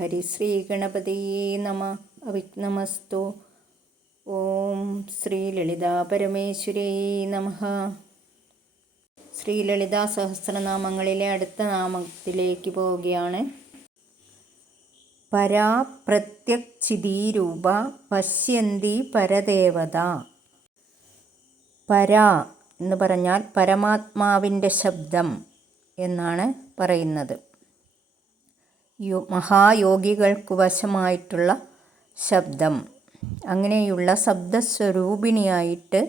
ഹരിശ്രീ ഗണപതിയേ നമ അവിഘ്നമസ്തു ഓം ശ്രീ പരമേശ്വരേ നമ ശ്രീ ലളിതാ സഹസ്രനാമങ്ങളിലെ അടുത്ത നാമത്തിലേക്ക് പോവുകയാണ്. പരാ പ്രത്യക്ഷിതീരൂപ പശ്യന്തി പരദേവത. പരാ എന്ന് പറഞ്ഞാൽ പരമാത്മാവിന്റെ ശബ്ദം എന്നാണ് പറയുന്നത്. മഹായോഗികൾക്ക് വശമായിട്ടുള്ള ശബ്ദം. അങ്ങനെയുള്ള ശബ്ദസ്വരൂപിണിയായിട്ട്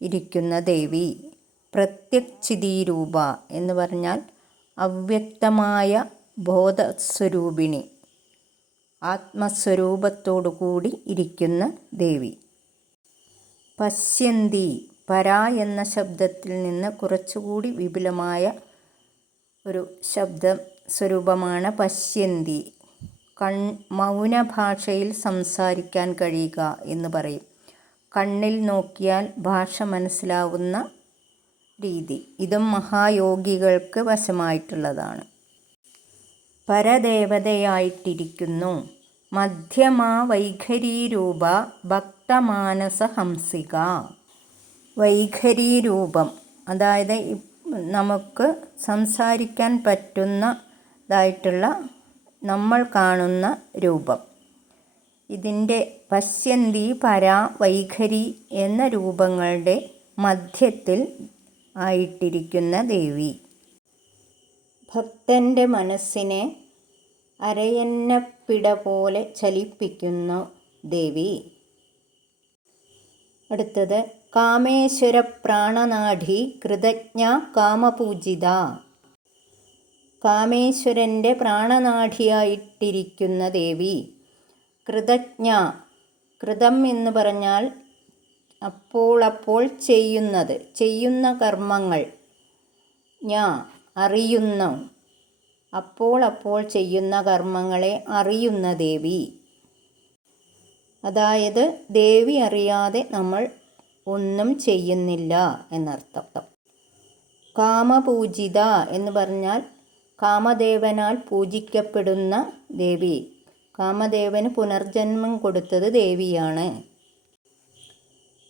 ഇരിക്കുന്ന ദേവി പ്രത്യക്ഷിതീരൂപ എന്ന് പറഞ്ഞാൽ അവ്യക്തമായ ബോധസ്വരൂപിണി ആത്മസ്വരൂപത്തോടു കൂടി ഇരിക്കുന്ന ദേവി. പശ്യന്തി പര എന്ന ശബ്ദത്തിൽ നിന്ന് കുറച്ചുകൂടി വിപുലമായ ഒരു ശബ്ദ സ്വരൂപമാണ് പശ്യന്തി. കൺ മൗന ഭാഷയിൽ സംസാരിക്കാൻ കഴിയുക എന്ന് പറയും. കണ്ണിൽ നോക്കിയാൽ ഭാഷ മനസ്സിലാവുന്ന രീതി. ഇതും മഹായോഗികൾക്ക് വശമായിട്ടുള്ളതാണ്. പരദേവതയായിട്ടിരിക്കുന്നു. മധ്യമാ വൈഖരീരൂപ ഭക്തമാനസ ഹംസിക വൈഖരീരൂപം. അതായത് നമുക്ക് സംസാരിക്കാൻ പറ്റുന്നതായിട്ടുള്ള നമ്മൾ കാണുന്ന രൂപം. ഇതിന്റെ പശ്യന്തി പര വൈഖരി എന്ന രൂപങ്ങളുടെ മധ്യത്തിൽ ആയിട്ടിരിക്കുന്ന ദേവി. ഭക്തന്റെ മനസ്സിനെ അരയന്നപ്പിട പോലെ ചലിപ്പിക്കുന്ന ദേവി. അടുത്തത് കാമേശ്വര പ്രാണനാഠി കൃതജ്ഞ കാമപൂജിത. കാമേശ്വരന്റെ പ്രാണനാഠിയായിട്ടിരിക്കുന്ന ദേവി. കൃതജ്ഞ കൃതം എന്ന് പറഞ്ഞാൽ അപ്പോളപ്പോൾ ചെയ്യുന്നത് ചെയ്യുന്ന കർമ്മങ്ങൾ. ഞാ അറിയുന്ന. അപ്പോൾ അപ്പോൾ ചെയ്യുന്ന കർമ്മങ്ങളെ അറിയുന്ന ദേവി. അതായത് ദേവി അറിയാതെ നമ്മൾ ഒന്നും ചെയ്യുന്നില്ല എന്നർത്ഥം. കാമപൂജിത എന്ന് പറഞ്ഞാൽ കാമദേവനാൽ പൂജിക്കപ്പെടുന്ന ദേവി. കാമദേവന് പുനർജന്മം കൊടുത്തത് ദേവിയാണ്.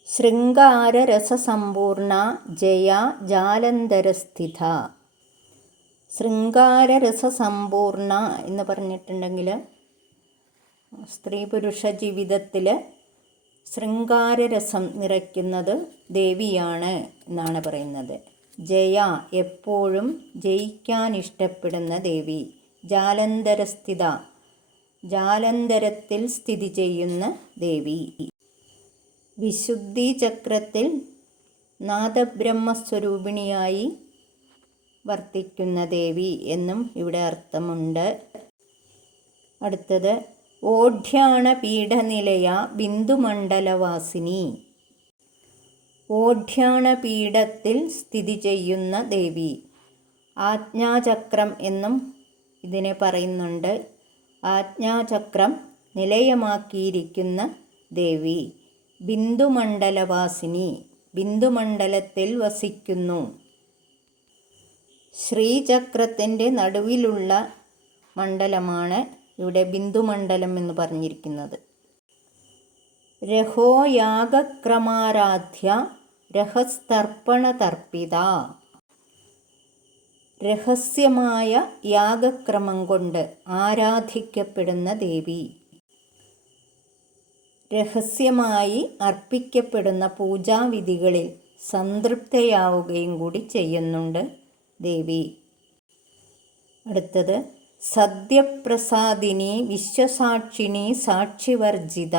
ശൃംഗാരരസസമ്പൂർണ ജയ ജാലന്തരസ്ഥിത. ശൃംഗാരരസസമ്പൂർണ എന്ന് പറഞ്ഞിട്ടുണ്ടെങ്കിൽ സ്ത്രീ പുരുഷ ജീവിതത്തിൽ ശൃംഗാരരസം നിറയ്ക്കുന്നത് ദേവിയാണ് എന്നാണ് പറയുന്നത്. ജയ എപ്പോഴും ജയിക്കാൻ ഇഷ്ടപ്പെടുന്ന ദേവി. ജാലന്തരസ്ഥിത ജാലന്തരത്തിൽ സ്ഥിതി ചെയ്യുന്ന ദേവി. വിശുദ്ധി ചക്രത്തിൽ നാദബ്രഹ്മസ്വരൂപിണിയായി വർത്തിക്കുന്ന ദേവി എന്നും ഇവിടെ അർത്ഥമുണ്ട്. അടുത്തത് ഓഢ്യാണ പീഠനിലയ ബിന്ദുമണ്ഡലവാസിനി. ഓഢ്യാണ പീഠത്തിൽ സ്ഥിതി ചെയ്യുന്ന ദേവി. ആജ്ഞാചക്രം എന്നും ഇതിനെ പറയുന്നുണ്ട്. ആജ്ഞാചക്രം നിലയമാക്കിയിരിക്കുന്ന ദേവി. ബിന്ദുമണ്ഡലവാസിനി ബിന്ദുമണ്ഡലത്തിൽ വസിക്കുന്നു. ശ്രീചക്രത്തിന്റെ നടുവിലുള്ള മണ്ഡലമാണ് ഇവിടെ ബിന്ദുമണ്ഡലം എന്ന് പറഞ്ഞിരിക്കുന്നത്. രഹോ യാഗക്രമാരാധ്യ രഹസ്തർപ്പണതർപ്പിത. രഹസ്യമായ യാഗക്രമം കൊണ്ട് ആരാധിക്കപ്പെടുന്ന ദേവി. രഹസ്യമായി അർപ്പിക്കപ്പെടുന്ന പൂജാവിധികളിൽ സംതൃപ്തയാവുകയും കൂടി ചെയ്യുന്നുണ്ട് ദേവി. അടുത്തത് സദ്യപ്രസാദിനി വിശ്വസാക്ഷിണി സാക്ഷിവർജിത.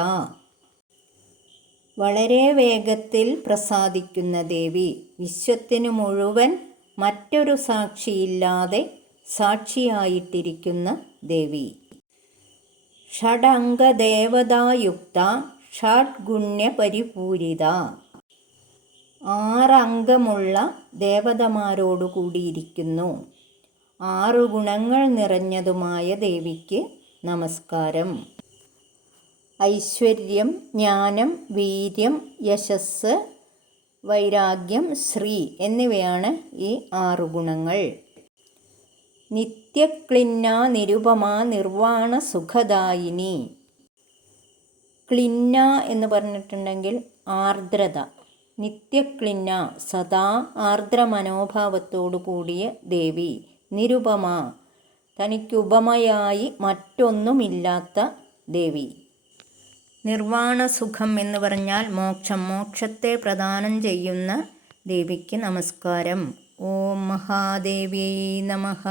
വളരെ വേഗത്തിൽ പ്രസാദിക്കുന്ന ദേവി വിശ്വത്തിനു മുഴുവൻ മറ്റൊരു സാക്ഷിയില്ലാതെ സാക്ഷിയായിട്ടിരിക്കുന്ന ദേവി. ഷഡംഗദേവതായുക്ത ഷഡ്ഗുണ്യപരിപൂരിത. ആറംഗമുള്ള ദേവതമാരോടുകൂടിയിരിക്കുന്നു. ആറു ഗുണങ്ങൾ നിറഞ്ഞതുമായ ദേവിക്ക് നമസ്കാരം. ഐശ്വര്യം ജ്ഞാനം വീര്യം യശസ് വൈരാഗ്യം ശ്രീ എന്നിവയാണ് ഈ ആറു ഗുണങ്ങൾ. നിത്യക്ലിന്നാ നിരുപമ നിർവാണ സുഖദായിനി. ക്ലിന്ന എന്ന് പറഞ്ഞിട്ടുണ്ടെങ്കിൽ ആർദ്രത. നിത്യക്ലിന്ന സദാ ആർദ്ര മനോഭാവത്തോടു കൂടിയ ദേവി നിരുപമ തനിക്കുപമയായി മറ്റൊന്നുമില്ലാത്ത ദേവി. നിർവാണ സുഖം എന്ന് പറഞ്ഞാൽ മോക്ഷം. മോക്ഷത്തെ പ്രദാനം ചെയ്യുന്ന ദേവിക്ക് നമസ്കാരം. ഓം മഹാദേവ്യൈ നമഃ